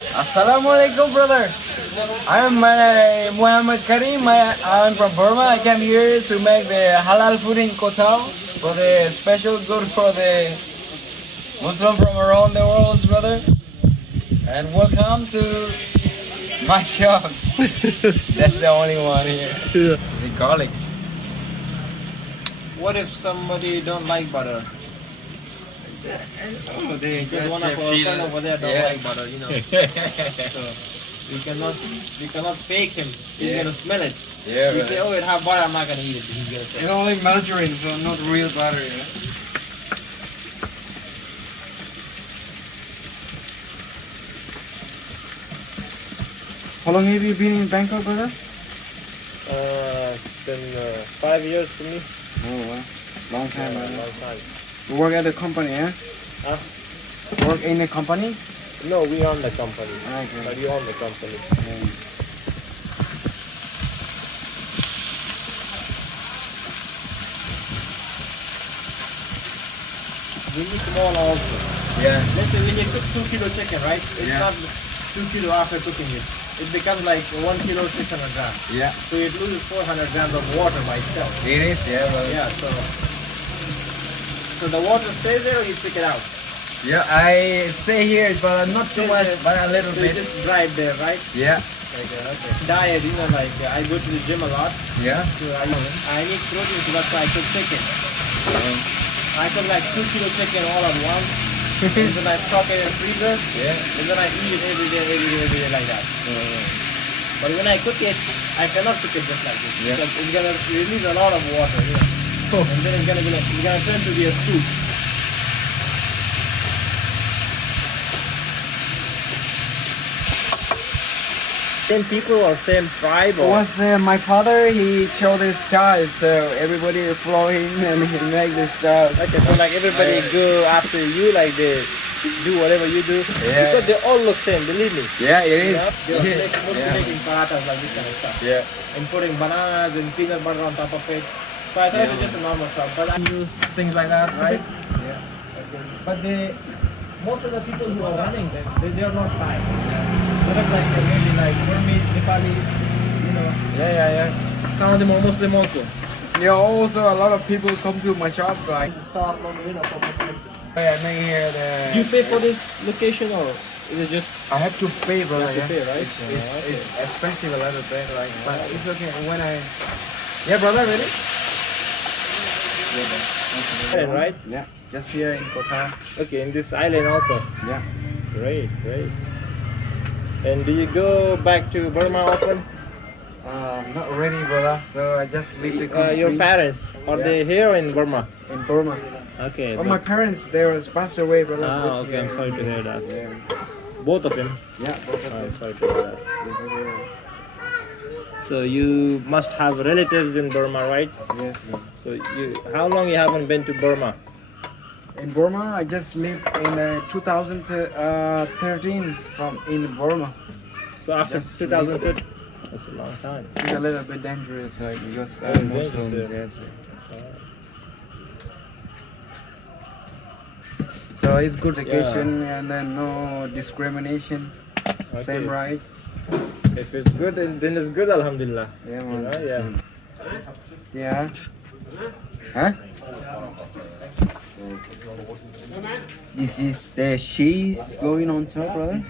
Assalamualaikum, brother. I'm Muhammad Karim. I'm from Burma. I came here to make the halal food in Koh Tao for the special good for the Muslim from around the world, brother. And welcome to my shops. That's the only one here. Is it garlic? What if somebody don't like butter? Oh, they Just one of our friend over there don't like butter, you know. So we cannot fake him. He's gonna smell it. Yeah, He say, "Oh, it have butter. I'm not gonna eat it." He's gonna say. It's only margarine, so not real butter. Yeah? How long have you been in Bangkok, brother? It's been 5 years for me. Oh, wow. Long time, brother. Long time. You work at the company, yeah? Huh? Work in the company? No, we own the company. Okay. But you own the company. We need small also. Yeah. Let's say when you cook 2 kilo chicken, right? It's Yeah. not 2 kilo after cooking it. It becomes like 1 kilo 600 grams. Yeah. So it loses 400 grams of water by itself. It is, yeah, brother. Yeah, so the water stays there or you take it out? Yeah, I stay here, but not too much, but a little So you bit. just dry it there, right? Yeah. Okay. Diet, you know, like I go to the gym a lot. Yeah. So I need protein, so that's why I cook chicken. I cook like 2 kilo chicken all at once. And then I stock it in the freezer. Yeah. And then I eat it every day like that. But when I cook it, I cannot cook it just like this. Yeah. Because it's gonna release a lot of water, you know. And then it's gonna turn to be a soup. Same people or same tribe or Was my father, he showed his style, so everybody follow him and he make this style. okay, so like everybody go after you, like they do whatever you do. Yeah. Because they all look same, believe me. Yeah, it You is. know? They're Yeah. mostly making parathas like this kind of stuff. Yeah. And putting bananas and peanut butter on top of it. So I thought it was just a normal stuff. But I do things like that, right? Yeah. But most of the people who are running them, they are not Thai. They look like they're maybe like Burmese, Nepalese, you know. Yeah. Some of them are Muslim also. Yeah, also a lot of people come to my shop, like, Stop, you know, for Muslim. I make here Do you the... pay for this location or is it just I have to pay, brother. You have to pay, right? It's expensive a little bit, like, but it's okay when I... Yeah, brother, ready? island, right? Yeah, just here in Koh Tao. Okay, in this island also. Yeah. Great. And do you go back to Burma often? Not really, brother. So I just leave the country. Your parents, are they here in Burma? in Burma. Okay. But my parents, they was passed away, brother. but okay, I'm here- sorry to hear that. Yeah, Both of them? yeah, both of I'm them. sorry to hear that. Yes, yes, So you must have relatives in Burma, right? yes. So how long you haven't been to Burma? In Burma, I just lived in 2013 in Burma. So after Just 2013? That's a long time. It's a little bit dangerous, like, because Dangerous, Muslims, yeah. yes. So it's good education and then no discrimination, same Okay. right. If it's good, then it's good, alhamdulillah. Yeah, You man. know, yeah. Yeah. Huh? This is the cheese going on top, brother.